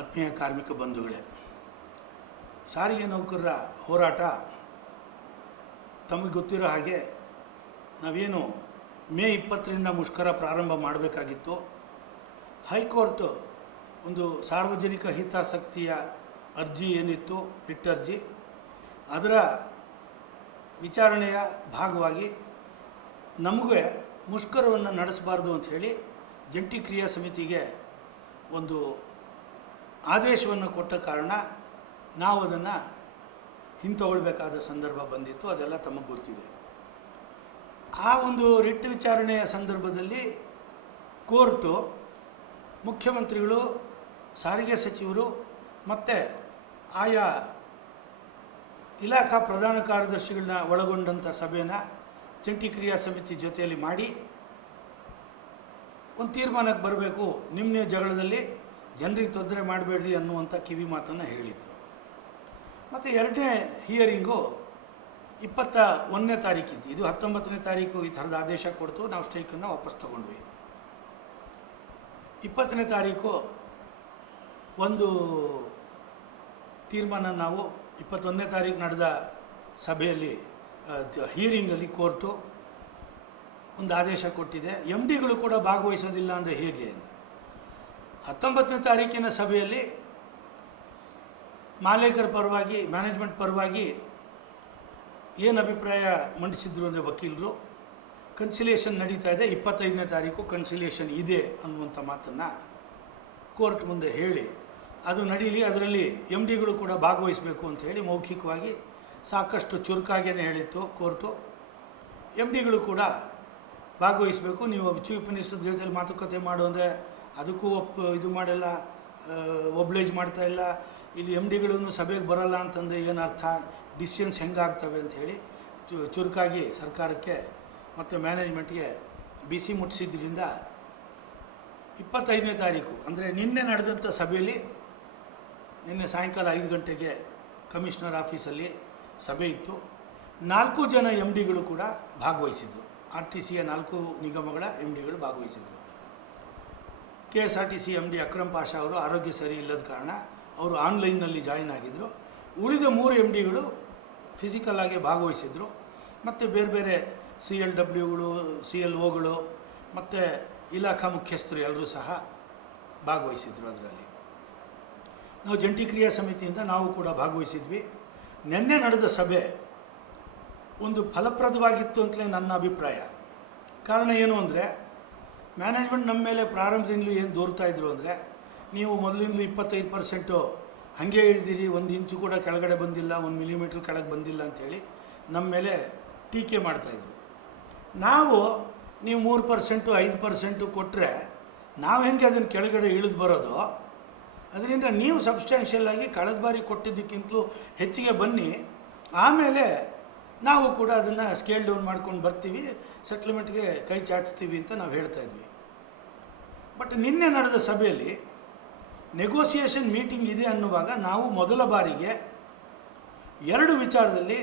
ಆತ್ಮೀಯ ಕಾರ್ಮಿಕ ಬಂಧುಗಳೇ, ಸಾರಿಗೆ ನೌಕರರ ಹೋರಾಟ ತಮಗೆ ಗೊತ್ತಿರೋ ಹಾಗೆ ನಾವೇನು ಮೇ 20ರಿಂದ ಮುಷ್ಕರ ಪ್ರಾರಂಭ ಮಾಡಬೇಕಾಗಿತ್ತು. ಹೈಕೋರ್ಟ್ ಒಂದು ಸಾರ್ವಜನಿಕ ಹಿತಾಸಕ್ತಿಯ ಅರ್ಜಿ ಏನಿತ್ತು, ರಿಟ್ ಅರ್ಜಿ, ಅದರ ವಿಚಾರಣೆಯ ಭಾಗವಾಗಿ ನಮಗೆ ಮುಷ್ಕರವನ್ನು ನಡೆಸಬಾರ್ದು ಅಂಥೇಳಿ ಜಂಟಿ ಕ್ರಿಯಾ ಸಮಿತಿಗೆ ಒಂದು ಆದೇಶವನ್ನು ಕೊಟ್ಟ ಕಾರಣ ನಾವು ಅದನ್ನು ಹಿಂತಗೊಳ್ಬೇಕಾದ ಸಂದರ್ಭ ಬಂದಿತ್ತು. ಅದೆಲ್ಲ ತಮಗೆ ಗೊತ್ತಿದೆ. ಆ ಒಂದು ರಿಟ್ ವಿಚಾರಣೆಯ ಸಂದರ್ಭದಲ್ಲಿ ಕೋರ್ಟು ಮುಖ್ಯಮಂತ್ರಿಗಳು, ಸಾರಿಗೆ ಸಚಿವರು ಮತ್ತು ಆಯಾ ಇಲಾಖಾ ಪ್ರಧಾನ ಕಾರ್ಯದರ್ಶಿಗಳನ್ನ ಒಳಗೊಂಡಂಥ ಸಭೆಯನ್ನು ಜಂಟಿ ಕ್ರಿಯಾ ಸಮಿತಿ ಜೊತೆಯಲ್ಲಿ ಮಾಡಿ ಒಂದು ತೀರ್ಮಾನಕ್ಕೆ ಬರಬೇಕು, ನಿಮ್ಮ ಜಗಳದಲ್ಲಿ ಜನರಿಗೆ ತೊಂದರೆ ಮಾಡಬೇಡ್ರಿ ಅನ್ನುವಂಥ ಕಿವಿ ಮಾತನ್ನು ಹೇಳಿತ್ತು. ಮತ್ತು ಎರಡನೇ ಹಿಯರಿಂಗು 21ನೇ ತಾರೀಕಿತ್ತು. ಇದು 19ನೇ ತಾರೀಕು ಈ ಥರದ ಆದೇಶ ಕೊಡ್ತು. ನಾವು ಸ್ಟ್ರೈಕನ್ನು ವಾಪಸ್ ತಗೊಂಡ್ವಿ. 20ನೇ ತಾರೀಕು ಒಂದು ತೀರ್ಮಾನ ನಾವು 21ನೇ ತಾರೀಕು ನಡೆದ ಸಭೆಯಲ್ಲಿ ಹಿಯರಿಂಗಲ್ಲಿ ಕೋರ್ಟು ಒಂದು ಆದೇಶ ಕೊಟ್ಟಿದೆ. ಎಮ್ ಡಿಗಳು ಕೂಡ ಭಾಗವಹಿಸೋದಿಲ್ಲ ಅಂದರೆ ಹೇಗೆ ಅಂತ. 19ನೇ ತಾರೀಕಿನ ಸಭೆಯಲ್ಲಿ ಮಾಲೀಕರ ಪರವಾಗಿ, ಮ್ಯಾನೇಜ್ಮೆಂಟ್ ಪರವಾಗಿ ಏನು ಅಭಿಪ್ರಾಯ ಮಂಡಿಸಿದ್ರು ಅಂದರೆ ವಕೀಲರು, ಕನ್ಸಿಲೇಷನ್ ನಡೀತಾ ಇದೆ, 25ನೇ ತಾರೀಕು ಕನ್ಸಿಲೇಷನ್ ಇದೆ ಅನ್ನುವಂಥ ಮಾತನ್ನು ಕೋರ್ಟ್ ಮುಂದೆ ಹೇಳಿ ಅದು ನಡೀಲಿ, ಅದರಲ್ಲಿ ಎಮ್ ಡಿಗಳು ಕೂಡ ಭಾಗವಹಿಸಬೇಕು ಅಂತ ಹೇಳಿ ಮೌಖಿಕವಾಗಿ ಸಾಕಷ್ಟು ಚುರುಕಾಗೇ ಹೇಳಿತ್ತು ಕೋರ್ಟು. ಎಮ್ ಡಿಗಳು ಕೂಡ ಭಾಗವಹಿಸಬೇಕು, ನೀವು ಚೀಫ್ ಮಿನಿಸ್ಟರ್ ಜೊತೆಯಲ್ಲಿ ಮಾತುಕತೆ ಮಾಡು ಅಂದರೆ ಅದಕ್ಕೂ ಇದು ಮಾಡಿಲ್ಲ, ಒಬ್ಲೈಜ್ ಮಾಡ್ತಾಯಿಲ್ಲ. ಇಲ್ಲಿ ಎಮ್ ಡಿಗಳನ್ನು ಸಭೆಗೆ ಬರೋಲ್ಲ ಅಂತಂದರೆ ಏನರ್ಥ, ಡಿಸಿಷನ್ಸ್ ಹೆಂಗಾಗ್ತವೆ ಅಂಥೇಳಿ ಚುರುಕಾಗಿ ಸರ್ಕಾರಕ್ಕೆ ಮತ್ತು ಮ್ಯಾನೇಜ್ಮೆಂಟ್ಗೆ ಬಿಸಿ ಮುಟ್ಟಿಸಿದ್ರಿಂದ 25ನೇ ತಾರೀಕು ಅಂದರೆ ನಿನ್ನೆ ನಡೆದಂಥ ಸಭೆಯಲ್ಲಿ, ನಿನ್ನೆ ಸಾಯಂಕಾಲ 5 ಗಂಟೆಗೆ ಕಮಿಷನರ್ ಆಫೀಸಲ್ಲಿ ಸಭೆ ಇತ್ತು. 4 ಜನ ಎಮ್ ಡಿಗಳು ಕೂಡ ಭಾಗವಹಿಸಿದರು. ಆರ್ ಟಿ ಸಿಯ 4 ನಿಗಮಗಳ ಎಮ್ ಡಿಗಳು ಭಾಗವಹಿಸಿದರು. KSRTC M D Akram Pasha ಅವರು ಆರೋಗ್ಯ ಸರಿ ಇಲ್ಲದ ಕಾರಣ ಅವರು ಆನ್ಲೈನ್ನಲ್ಲಿ ಜಾಯಿನ್ ಆಗಿದ್ದರು. ಉಳಿದ 3 ಎಮ್ ಡಿಗಳು ಫಿಸಿಕಲ್ಲಾಗಿ ಭಾಗವಹಿಸಿದರು. ಮತ್ತು ಬೇರೆ ಬೇರೆ CLWಗಳು, CLOಗಳು ಮತ್ತು ಇಲಾಖಾ ಮುಖ್ಯಸ್ಥರು ಎಲ್ಲರೂ ಸಹ ಭಾಗವಹಿಸಿದರು. ಅದರಲ್ಲಿ ನಾವು ಜಂಟಿ ಕ್ರಿಯಾ ಸಮಿತಿಯಿಂದ ನಾವು ಕೂಡ ಭಾಗವಹಿಸಿದ್ವಿ. ನಿನ್ನೆ ನಡೆದ ಸಭೆ ಒಂದು ಫಲಪ್ರದವಾಗಿತ್ತು ಅಂತಲೇ ನನ್ನ ಅಭಿಪ್ರಾಯ. ಕಾರಣ ಏನು ಅಂದರೆ, ಮ್ಯಾನೇಜ್ಮೆಂಟ್ ನಮ್ಮ ಮೇಲೆ ಪ್ರಾರಂಭದಿಂದಲೂ ಏನು ದೂರ್ತಾಯಿದ್ರು ಅಂದರೆ, ನೀವು ಮೊದಲಿಂದಲೂ 25% ಹಾಗೆ ಹಿಡಿದಿರಿ, 1 ಇಂಚು ಕೂಡ ಕೆಳಗಡೆ ಬಂದಿಲ್ಲ, 1 ಮಿಲಿಮೀಟ್ರ್ ಕೆಳಗೆ ಬಂದಿಲ್ಲ ಅಂಥೇಳಿ ನಮ್ಮ ಮೇಲೆ ಟೀಕೆ ಮಾಡ್ತಾಯಿದ್ರು. ನಾವು ನೀವು 3%, 5% ಕೊಟ್ಟರೆ ನಾವು ಹೆಂಗೆ ಅದನ್ನು ಕೆಳಗಡೆ ಇಳಿದು ಬರೋದು, ಅದರಿಂದ ನೀವು ಸಬ್ಸ್ಟ್ಯಾನ್ಷಿಯಲ್ಲಾಗಿ ಕಳೆದ ಬಾರಿ ಕೊಟ್ಟಿದ್ದಕ್ಕಿಂತಲೂ ಹೆಚ್ಚಿಗೆ ಬನ್ನಿ, ಆಮೇಲೆ ನಾವು ಕೂಡ ಅದನ್ನು ಸ್ಕೇಲ್ ಡೌನ್ ಮಾಡ್ಕೊಂಡು ಬರ್ತೀವಿ, ಸೆಟ್ಲ್ಮೆಂಟ್ಗೆ ಕೈ ಚಾಚ್ತೀವಿ ಅಂತ ನಾವು ಹೇಳ್ತಾಯಿದ್ವಿ. ಬಟ್ ನಿನ್ನೆ ನಡೆದ ಸಭೆಯಲ್ಲಿ ನೆಗೋಸಿಯೇಷನ್ ಮೀಟಿಂಗ್ ಇದೆ ಅನ್ನುವಾಗ ನಾವು ಮೊದಲ ಬಾರಿಗೆ 2 ವಿಚಾರದಲ್ಲಿ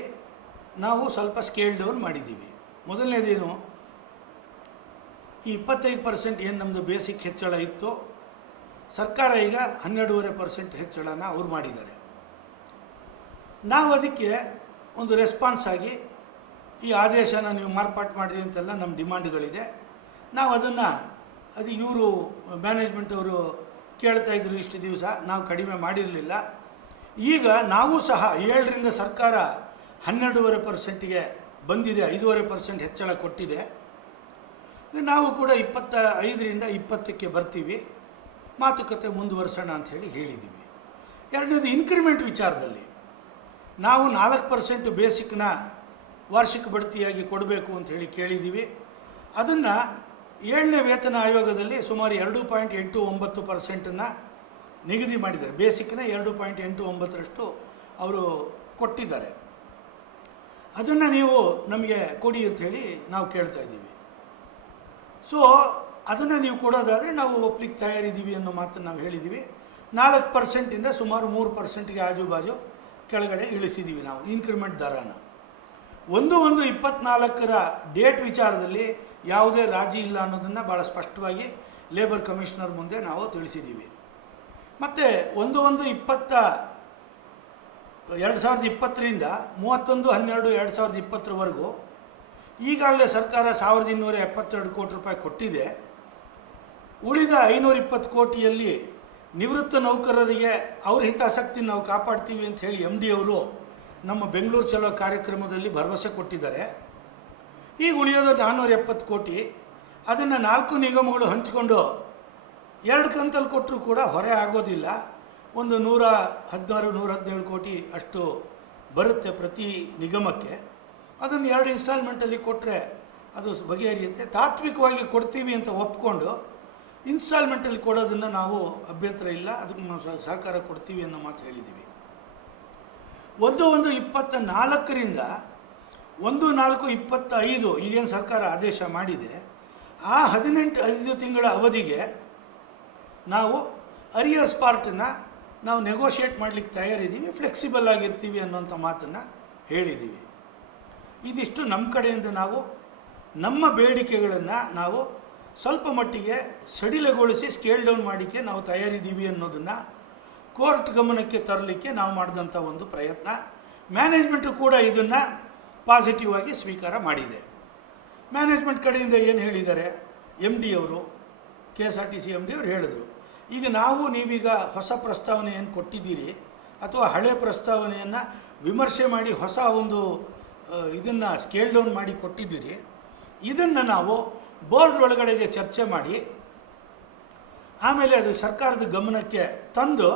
ನಾವು ಸ್ವಲ್ಪ ಸ್ಕೇಲ್ ಡೌನ್ ಮಾಡಿದ್ದೀವಿ. ಮೊದಲನೇದೇನು, ಈ 25% ಏನು ನಮ್ಮದು ಬೇಸಿಕ್ ಹೆಚ್ಚಳ ಇತ್ತು, ಸರ್ಕಾರ ಈಗ 12.5% ಹೆಚ್ಚಳನ ಅವ್ರು ಮಾಡಿದ್ದಾರೆ. ನಾವು ಅದಕ್ಕೆ ಒಂದು ರೆಸ್ಪಾನ್ಸ್ ಆಗಿ ಈ ಆದೇಶನ ನೀವು ಮಾರ್ಪಾಟು ಮಾಡಿರಿ ಅಂತೆಲ್ಲ ನಮ್ಮ ಡಿಮಾಂಡ್ಗಳಿದೆ. ನಾವು ಅದನ್ನು ಇವರು ಮ್ಯಾನೇಜ್ಮೆಂಟ್ ಅವರು ಕೇಳ್ತಾಯಿದ್ರು ಇಷ್ಟು ದಿವಸ, ನಾವು ಕಡಿಮೆ ಮಾಡಿರಲಿಲ್ಲ. ಈಗ ನಾವು ಸಹ 7ರಿಂದ ಸರ್ಕಾರ 12.5%ಗೆ ಬಂದಿದೆ, 5.5% ಹೆಚ್ಚಳ ಕೊಟ್ಟಿದೆ. ನಾವು ಕೂಡ 25ರಿಂದ 20ಕ್ಕೆ ಬರ್ತೀವಿ, ಮಾತುಕತೆ ಮುಂದುವರ್ಸೋಣ ಅಂಥೇಳಿ ಹೇಳಿದ್ದೀವಿ. ಎರಡನೇದು ಇನ್ಕ್ರಿಮೆಂಟ್ ವಿಚಾರದಲ್ಲಿ ನಾವು 4% ಬೇಸಿಕ್ನ ವಾರ್ಷಿಕ ಬಡ್ತಿಯಾಗಿ ಕೊಡಬೇಕು ಅಂಥೇಳಿ ಕೇಳಿದ್ದೀವಿ. ಅದನ್ನು 7ನೇ ವೇತನ ಆಯೋಗದಲ್ಲಿ ಸುಮಾರು 2.89% ನಿಗದಿ ಮಾಡಿದ್ದಾರೆ. ಬೇಸಿಕ್ನ 2.89% ಅವರು ಕೊಟ್ಟಿದ್ದಾರೆ. ಅದನ್ನು ನೀವು ನಮಗೆ ಕೊಡಿ ಅಂಥೇಳಿ ನಾವು ಕೇಳ್ತಾಯಿದ್ದೀವಿ. ಸೊ ಅದನ್ನು ನೀವು ಕೊಡೋದಾದರೆ ನಾವು ಒಪ್ಲಿಕ್ಕೆ ತಯಾರಿದ್ದೀವಿ ಅನ್ನೋ ಮಾತನ್ನು ನಾವು ಹೇಳಿದ್ದೀವಿ. 4%ಇಂದ ಸುಮಾರು 3%ಗೆ ಆಜುಬಾಜು ಕೆಳಗಡೆ ಇಳಿಸಿದ್ದೀವಿ ನಾವು ಇನ್ಕ್ರಿಮೆಂಟ್ ದರನ. 1/1/24 ಡೇಟ್ ವಿಚಾರದಲ್ಲಿ ಯಾವುದೇ ರಾಜಿ ಇಲ್ಲ ಅನ್ನೋದನ್ನು ಭಾಳ ಸ್ಪಷ್ಟವಾಗಿ ಲೇಬರ್ ಕಮಿಷನರ್ ಮುಂದೆ ನಾವು ತಿಳಿಸಿದ್ದೀವಿ. ಮತ್ತು 1/1/2020ರಿಂದ 31/12/2020ವರೆಗೂ ಈಗಾಗಲೇ ಸರ್ಕಾರ 1272 ಕೋಟಿ ರೂಪಾಯಿ ಕೊಟ್ಟಿದೆ. ಉಳಿದ 520 ಕೋಟಿಯಲ್ಲಿ ನಿವೃತ್ತ ನೌಕರರಿಗೆ ಅವ್ರ ಹಿತಾಸಕ್ತಿ ನಾವು ಕಾಪಾಡ್ತೀವಿ ಅಂತ ಹೇಳಿ MD ಅವರು ನಮ್ಮ ಬೆಂಗಳೂರು ಚಲೋ ಕಾರ್ಯಕ್ರಮದಲ್ಲಿ ಭರವಸೆ ಕೊಟ್ಟಿದ್ದಾರೆ. ಈಗ ಉಳಿಯೋದು 470 ಕೋಟಿ. ಅದನ್ನು 4 ನಿಗಮಗಳು ಹಂಚಿಕೊಂಡು 2 ಕಂತಲ್ಲಿ ಕೊಟ್ಟರೂ ಕೂಡ ಹೊರೆ ಆಗೋದಿಲ್ಲ. ಒಂದು 116-117 ಕೋಟಿ ಅಷ್ಟು ಬರುತ್ತೆ ಪ್ರತಿ ನಿಗಮಕ್ಕೆ. ಅದನ್ನು 2 ಇನ್ಸ್ಟಾಲ್ಮೆಂಟಲ್ಲಿ ಕೊಟ್ಟರೆ ಅದು ಬಗೆಹರಿಯುತ್ತೆ. ತಾತ್ವಿಕವಾಗಿ ಕೊಡ್ತೀವಿ ಅಂತ ಒಪ್ಕೊಂಡು ಇನ್ಸ್ಟಾಲ್ಮೆಂಟಲ್ಲಿ ಕೊಡೋದನ್ನು ನಾವು ಅಭ್ಯಂತರ ಇಲ್ಲ, ಅದಕ್ಕೆ ನಾವು ಸಹಕಾರ ಕೊಡ್ತೀವಿ ಅನ್ನೋ ಮಾತು ಹೇಳಿದ್ದೀವಿ. 1/1/24ರಿಂದ 1/4/25 ಈಗೇನು ಸರ್ಕಾರ ಆದೇಶ ಮಾಡಿದೆ, ಆ 18 ತಿಂಗಳ ಅವಧಿಗೆ ನಾವು ಅರಿಯರ್ಸ್ ಪಾರ್ಟನ್ನು ನಾವು ನೆಗೋಷಿಯೇಟ್ ಮಾಡಲಿಕ್ಕೆ ತಯಾರಿದ್ದೀವಿ, ಫ್ಲೆಕ್ಸಿಬಲ್ ಆಗಿರ್ತೀವಿ ಅನ್ನೋಂಥ ಮಾತನ್ನು ಹೇಳಿದ್ದೀವಿ. ಇದಿಷ್ಟು ನಮ್ಮ ಕಡೆಯಿಂದ ನಾವು ನಮ್ಮ ಬೇಡಿಕೆಗಳನ್ನು ನಾವು ಸ್ವಲ್ಪ ಮಟ್ಟಿಗೆ ಸಡಿಲಗೊಳಿಸಿ ಸ್ಕೇಲ್ ಡೌನ್ ಮಾಡಲಿಕ್ಕೆ ನಾವು ತಯಾರಿದ್ದೀವಿ ಅನ್ನೋದನ್ನು ಕೋರ್ಟ್ ಗಮನಕ್ಕೆ ತರಲಿಕ್ಕೆ ನಾವು ಮಾಡಿದಂಥ ಒಂದು ಪ್ರಯತ್ನ. ಮ್ಯಾನೇಜ್ಮೆಂಟು ಕೂಡ ಇದನ್ನು ಪಾಸಿಟಿವ್ ಆಗಿ ಸ್ವೀಕಾರ ಮಾಡಿದೆ. ಮ್ಯಾನೇಜ್ಮೆಂಟ್ ಕಡೆಯಿಂದ ಏನು ಹೇಳಿದ್ದಾರೆ, MD ಅವರು KSRTC MD ಅವರು ಹೇಳಿದರು, ಈಗ ನೀವೀಗ ಹೊಸ ಪ್ರಸ್ತಾವನೆ ಏನು ಕೊಟ್ಟಿದ್ದೀರಿ ಅಥವಾ ಹಳೆ ಪ್ರಸ್ತಾವನೆಯನ್ನು ವಿಮರ್ಶೆ ಮಾಡಿ ಹೊಸ ಒಂದು ಇದನ್ನು ಸ್ಕೇಲ್ ಡೌನ್ ಮಾಡಿ ಕೊಟ್ಟಿದ್ದೀರಿ, ಇದನ್ನು ನಾವು ಬೋರ್ಡ್ ಒಳಗಡೆಗೆ ಚರ್ಚೆ ಮಾಡಿ ಆಮೇಲೆ ಅದು ಸರ್ಕಾರದ ಗಮನಕ್ಕೆ ತಂದು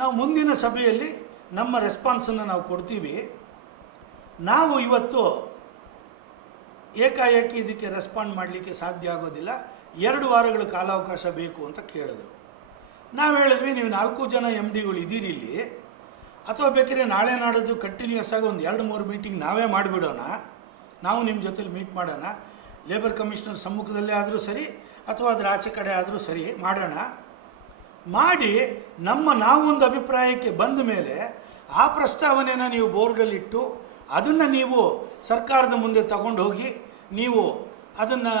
ನಾವು ಮುಂದಿನ ಸಭೆಯಲ್ಲಿ ನಮ್ಮ ರೆಸ್ಪಾನ್ಸನ್ನು ನಾವು ಕೊಡ್ತೀವಿ. ನಾವು ಇವತ್ತು ಏಕಾಏಕಿ ಇದಕ್ಕೆ ರೆಸ್ಪಾಂಡ್ ಮಾಡಲಿಕ್ಕೆ ಸಾಧ್ಯ ಆಗೋದಿಲ್ಲ, 2 ವಾರಗಳ ಕಾಲಾವಕಾಶ ಬೇಕು ಅಂತ ಕೇಳಿದ್ರು. ನಾವು ಹೇಳಿದ್ವಿ, ನೀವು 4 ಜನ MDಗಳು ಇದ್ದೀರಿ ಇಲ್ಲಿ, ಅಥವಾ ಬೇಕಾದ್ರೆ ನಾಳೆ ನಾಡೋದು ಕಂಟಿನ್ಯೂಸ್ ಆಗಿ ಒಂದು 2-3 ಮೀಟಿಂಗ್ ನಾವೇ ಮಾಡಿಬಿಡೋಣ, ನಾವು ನಿಮ್ಮ ಜೊತೆಲಿ ಮೀಟ್ ಮಾಡೋಣ, ಲೇಬರ್ ಕಮಿಷನರ್ ಸಮ್ಮುಖದಲ್ಲೇ ಆದರೂ ಸರಿ ಅಥವಾ ಅದರ ಆಚೆ ಕಡೆ ಆದರೂ ಸರಿ ಮಾಡೋಣ. ಮಾಡಿ ನಾವೊಂದು ಅಭಿಪ್ರಾಯಕ್ಕೆ ಬಂದ ಮೇಲೆ ಆ ಪ್ರಸ್ತಾವನೆಯನ್ನು ನೀವು ಬೋರ್ಡಲ್ಲಿಟ್ಟು ಅದನ್ನು ನೀವು ಸರ್ಕಾರದ ಮುಂದೆ ತಗೊಂಡು ಹೋಗಿ ನೀವು ಅದನ್ನು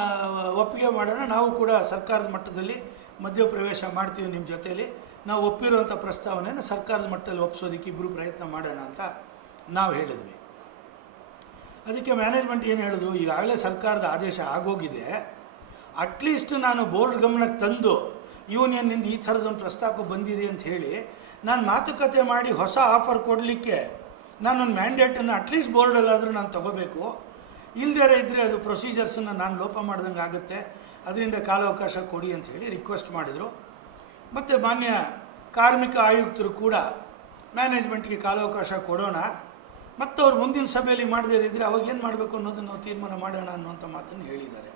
ಒಪ್ಪಿಗೆ ಮಾಡೋಣ. ನಾವು ಕೂಡ ಸರ್ಕಾರದ ಮಟ್ಟದಲ್ಲಿ ಮಧ್ಯಪ್ರವೇಶ ಮಾಡ್ತೀವಿ ನಿಮ್ಮ ಜೊತೆಯಲ್ಲಿ, ನಾವು ಒಪ್ಪಿರುವಂಥ ಪ್ರಸ್ತಾವನೆಯನ್ನು ಸರ್ಕಾರದ ಮಟ್ಟದಲ್ಲಿ ಒಪ್ಪಿಸೋದಕ್ಕೆ ಇಬ್ಬರು ಪ್ರಯತ್ನ ಮಾಡೋಣ ಅಂತ ನಾವು ಹೇಳಿದ್ವಿ. ಅದಕ್ಕೆ ಮ್ಯಾನೇಜ್ಮೆಂಟ್ ಏನು ಹೇಳಿದ್ರು, ಈಗಾಗಲೇ ಸರ್ಕಾರದ ಆದೇಶ ಆಗೋಗಿದೆ, ಅಟ್ಲೀಸ್ಟ್ ನಾನು ಬೋರ್ಡ್ ಗಮನಕ್ಕೆ ತಂದು ಯೂನಿಯನ್ನಿಂದ ಈ ಥರದೊಂದು ಪ್ರಸ್ತಾಪ ಬಂದಿದೆ ಅಂತ ಹೇಳಿ ನಾನು ಮಾತುಕತೆ ಮಾಡಿ ಹೊಸ ಆಫರ್ ಕೊಡಲಿಕ್ಕೆ ನಾನೊಂದು ಮ್ಯಾಂಡೇಟನ್ನು ಅಟ್ಲೀಸ್ಟ್ ಬೋರ್ಡಲ್ಲಾದರೂ ನಾನು ತಗೋಬೇಕು, ಇಲ್ಲದೇ ಇದ್ದರೆ ಅದು ಪ್ರೊಸೀಜರ್ಸನ್ನು ನಾನು ಲೋಪ ಮಾಡ್ದಂಗೆ ಆಗುತ್ತೆ, ಅದರಿಂದ ಕಾಲಾವಕಾಶ ಕೊಡಿ ಅಂತ ಹೇಳಿ ರಿಕ್ವೆಸ್ಟ್ ಮಾಡಿದರು. ಮತ್ತು ಮಾನ್ಯ ಕಾರ್ಮಿಕ ಆಯುಕ್ತರು ಕೂಡ ಮ್ಯಾನೇಜ್ಮೆಂಟ್ಗೆ ಕಾಲಾವಕಾಶ ಕೊಡೋಣ, ಮತ್ತು ಅವ್ರು ಮುಂದಿನ ಸಭೆಯಲ್ಲಿ ಮಾಡದೇ ಇದ್ದರೆ ಅವಾಗ ಏನು ಮಾಡಬೇಕು ಅನ್ನೋದನ್ನು ನಾವು ತೀರ್ಮಾನ ಮಾಡೋಣ ಅನ್ನುವಂಥ ಮಾತನ್ನು ಹೇಳಿದ್ದಾರೆ.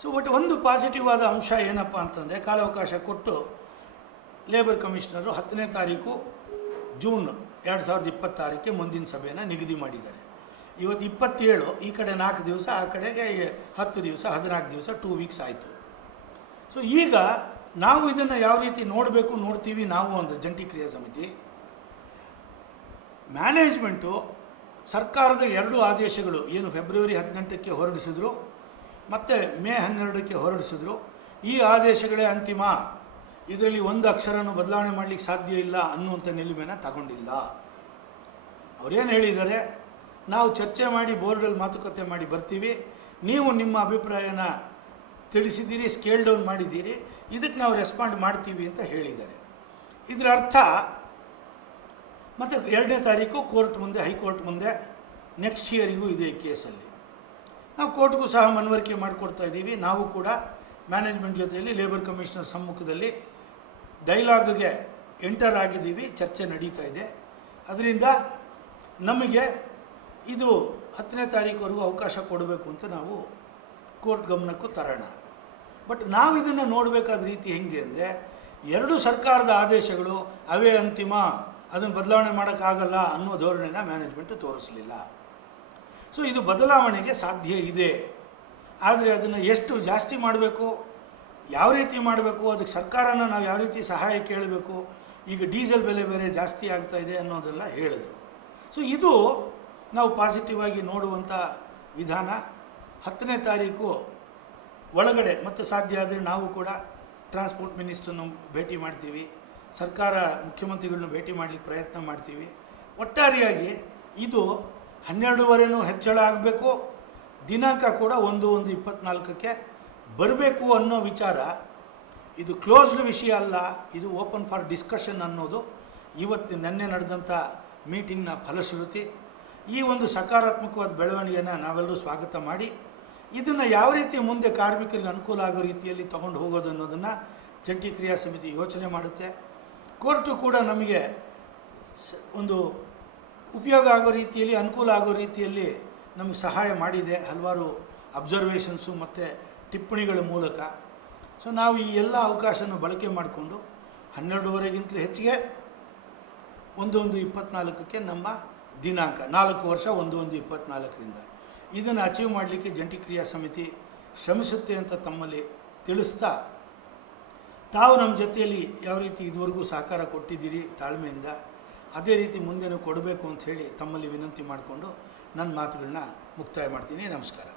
ಸೊ ಒಟ್ಟು ಒಂದು ಪಾಸಿಟಿವ್ ಆದ ಅಂಶ ಏನಪ್ಪ ಅಂತಂದರೆ, ಕಾಲಾವಕಾಶ ಕೊಟ್ಟು ಲೇಬರ್ ಕಮಿಷನರು 10ನೇ ತಾರೀಕು ಜೂನ್ 2026ಕ್ಕೆ ಮುಂದಿನ ಸಭೆಯನ್ನು ನಿಗದಿ ಮಾಡಿದ್ದಾರೆ. ಇವತ್ತು 27, ಈ ಕಡೆ 4 ದಿವಸ, ಆ ಕಡೆಗೆ 10 ದಿವಸ, 14 ದಿವಸ, 2 ವೀಕ್ಸ್ ಆಯಿತು. ಸೊ ಈಗ ನಾವು ಇದನ್ನು ಯಾವ ರೀತಿ ನೋಡ್ತೀವಿ ನಾವು ಅಂದರೆ ಜಂಟಿ ಕ್ರಿಯಾ ಸಮಿತಿ ಮ್ಯಾನೇಜ್ಮೆಂಟು ಸರ್ಕಾರದ 2 ಆದೇಶಗಳು ಏನು ಫೆಬ್ರವರಿ 18ಕ್ಕೆ ಹೊರಡಿಸಿದ್ರು ಮತ್ತು ಮೇ 12ಕ್ಕೆ ಹೊರಡಿಸಿದ್ರು, ಈ ಆದೇಶಗಳೇ ಅಂತಿಮ, ಇದರಲ್ಲಿ ಒಂದು ಅಕ್ಷರನೂ ಬದಲಾವಣೆ ಮಾಡಲಿಕ್ಕೆ ಸಾಧ್ಯ ಇಲ್ಲ ಅನ್ನುವಂಥ ನಿಲುಮೆನ ತಗೊಂಡಿಲ್ಲ. ಅವರೇನು ಹೇಳಿದ್ದಾರೆ, ನಾವು ಚರ್ಚೆ ಮಾಡಿ ಬೋರ್ಡಲ್ಲಿ ಮಾತುಕತೆ ಮಾಡಿ ಬರ್ತೀವಿ, ನೀವು ನಿಮ್ಮ ಅಭಿಪ್ರಾಯನ ತಿಳಿಸಿದ್ದೀರಿ, ಸ್ಕೇಲ್ ಡೌನ್ ಮಾಡಿದ್ದೀರಿ, ಇದಕ್ಕೆ ನಾವು ರೆಸ್ಪಾಂಡ್ ಮಾಡ್ತೀವಿ ಅಂತ ಹೇಳಿದ್ದಾರೆ. ಇದರ ಅರ್ಥ ಮತ್ತು 2ನೇ ತಾರೀಕು ಕೋರ್ಟ್ ಮುಂದೆ, ಹೈಕೋರ್ಟ್ ಮುಂದೆ ನೆಕ್ಸ್ಟ್ ಹಿಯರಿಂಗು ಇದೆ ಈ ಕೇಸಲ್ಲಿ. ನಾವು ಕೋರ್ಟ್ಗೂ ಸಹ ಮನವರಿಕೆ ಮಾಡಿಕೊಡ್ತಾ ಇದ್ದೀವಿ. ನಾವು ಕೂಡ ಮ್ಯಾನೇಜ್ಮೆಂಟ್ ಜೊತೆಯಲ್ಲಿ ಲೇಬರ್ ಕಮಿಷನರ್ ಸಮ್ಮುಖದಲ್ಲಿ ಡೈಲಾಗ್ಗೆ ಎಂಟರ್ ಆಗಿದ್ದೀವಿ, ಚರ್ಚೆ ನಡೀತಾ ಇದೆ. ಅದರಿಂದ ನಮಗೆ ಇದು 10ನೇ ತಾರೀಕುವರೆಗೂ ಅವಕಾಶ ಕೊಡಬೇಕು ಅಂತ ನಾವು ಕೋರ್ಟ್ ಗಮನಕ್ಕೂ ತರೋಣ. ಬಟ್ ನಾವು ಇದನ್ನು ನೋಡಬೇಕಾದ ರೀತಿ ಹೆಂಗೆ ಅಂದರೆ, 2 ಸರ್ಕಾರದ ಆದೇಶಗಳು ಅವೇ ಅಂತಿಮ, ಅದನ್ನು ಬದಲಾವಣೆ ಮಾಡೋಕ್ಕಾಗಲ್ಲ ಅನ್ನೋ ಧೋರಣೆನ ಮ್ಯಾನೇಜ್ಮೆಂಟು ತೋರಿಸಲಿಲ್ಲ. ಸೊ ಇದು ಬದಲಾವಣೆಗೆ ಸಾಧ್ಯ ಇದೆ, ಆದರೆ ಅದನ್ನು ಎಷ್ಟು ಜಾಸ್ತಿ ಮಾಡಬೇಕು, ಯಾವ ರೀತಿ ಮಾಡಬೇಕು, ಅದಕ್ಕೆ ಸರ್ಕಾರನ ನಾವು ಯಾವ ರೀತಿ ಸಹಾಯ ಕೇಳಬೇಕು, ಈಗ ಡೀಸೆಲ್ ಬೆಲೆ ಬೇರೆ ಜಾಸ್ತಿ ಆಗ್ತಾ ಇದೆ ಅನ್ನೋದೆಲ್ಲ ಹೇಳಿದರು. ಸೊ ಇದು ನಾವು ಪಾಸಿಟಿವ್ ಆಗಿ ನೋಡುವಂಥ ವಿಧಾನ. 10ನೇ ತಾರೀಕು ಒಳಗಡೆ ಮತ್ತು ಸಾಧ್ಯ ಆದರೆ ನಾವು ಕೂಡ ಟ್ರಾನ್ಸ್ಪೋರ್ಟ್ ಮಿನಿಸ್ಟ್ರನ್ನು ಭೇಟಿ ಮಾಡ್ತೀವಿ, ಸರ್ಕಾರ ಮುಖ್ಯಮಂತ್ರಿಗಳನ್ನ ಭೇಟಿ ಮಾಡಲಿಕ್ಕೆ ಪ್ರಯತ್ನ ಮಾಡ್ತೀವಿ. ಒಟ್ಟಾರೆಯಾಗಿ ಇದು 12ವರೆನೂ ಹೆಚ್ಚಳ ಆಗಬೇಕು, ದಿನಾಂಕ ಕೂಡ 1/1/24ಕ್ಕೆ ಬರಬೇಕು ಅನ್ನೋ ವಿಚಾರ. ಇದು ಕ್ಲೋಸ್ಡ್ ವಿಷಯ ಅಲ್ಲ, ಇದು ಓಪನ್ ಫಾರ್ ಡಿಸ್ಕಷನ್ ಅನ್ನೋದು ನಿನ್ನೆ ನಡೆದಂಥ ಮೀಟಿಂಗ್ನ ಫಲಶ್ರುತಿ. ಈ ಒಂದು ಸಕಾರಾತ್ಮಕವಾದ ಬೆಳವಣಿಗೆಯನ್ನು ನಾವೆಲ್ಲರೂ ಸ್ವಾಗತ ಮಾಡಿ ಇದನ್ನು ಯಾವ ರೀತಿ ಮುಂದೆ ಕಾರ್ಮಿಕರಿಗೆ ಅನುಕೂಲ ಆಗೋ ರೀತಿಯಲ್ಲಿ ತಗೊಂಡು ಹೋಗೋದು ಅನ್ನೋದನ್ನು ಜಂಟಿ ಕ್ರಿಯಾ ಸಮಿತಿ ಯೋಚನೆ ಮಾಡುತ್ತೆ. ಕೋರ್ಟು ಕೂಡ ನಮಗೆ ಒಂದು ಉಪಯೋಗ ಆಗೋ ರೀತಿಯಲ್ಲಿ, ಅನುಕೂಲ ಆಗೋ ರೀತಿಯಲ್ಲಿ ನಮಗೆ ಸಹಾಯ ಮಾಡಿದೆ ಹಲವಾರು ಅಬ್ಸರ್ವೇಷನ್ಸು ಮತ್ತು ಟಿಪ್ಪಣಿಗಳ ಮೂಲಕ. ಸೊ ನಾವು ಈ ಎಲ್ಲ ಅವಕಾಶನ ಬಳಕೆ ಮಾಡಿಕೊಂಡು 12ವರೆಗಿಂತಲೂ ಹೆಚ್ಚಿಗೆ 1/1/24ಕ್ಕೆ ನಮ್ಮ ದಿನಾಂಕ 4 ವರ್ಷ 1/1/24ರಿಂದ ಇದನ್ನು ಅಚೀವ್ ಮಾಡಲಿಕ್ಕೆ ಜಂಟಿ ಕ್ರಿಯಾ ಸಮಿತಿ ಶ್ರಮಿಸುತ್ತೆ ಅಂತ ತಮ್ಮಲ್ಲಿ ತಿಳಿಸ್ತಾ, ತಾವು ನಮ್ಮ ಜೊತೆಯಲ್ಲಿ ಯಾವ ರೀತಿ ಇದುವರೆಗೂ ಸಹಕಾರ ಕೊಟ್ಟಿದ್ದೀರಿ ತಾಳ್ಮೆಯಿಂದ, ಅದೇ ರೀತಿ ಮುಂದೆನೂ ಕೊಡಬೇಕು ಅಂತ ಹೇಳಿ ತಮ್ಮಲ್ಲಿ ವಿನಂತಿ ಮಾಡಿಕೊಂಡು ನನ್ನ ಮಾತುಗಳನ್ನ ಮುಕ್ತಾಯ ಮಾಡ್ತೀನಿ. ನಮಸ್ಕಾರ.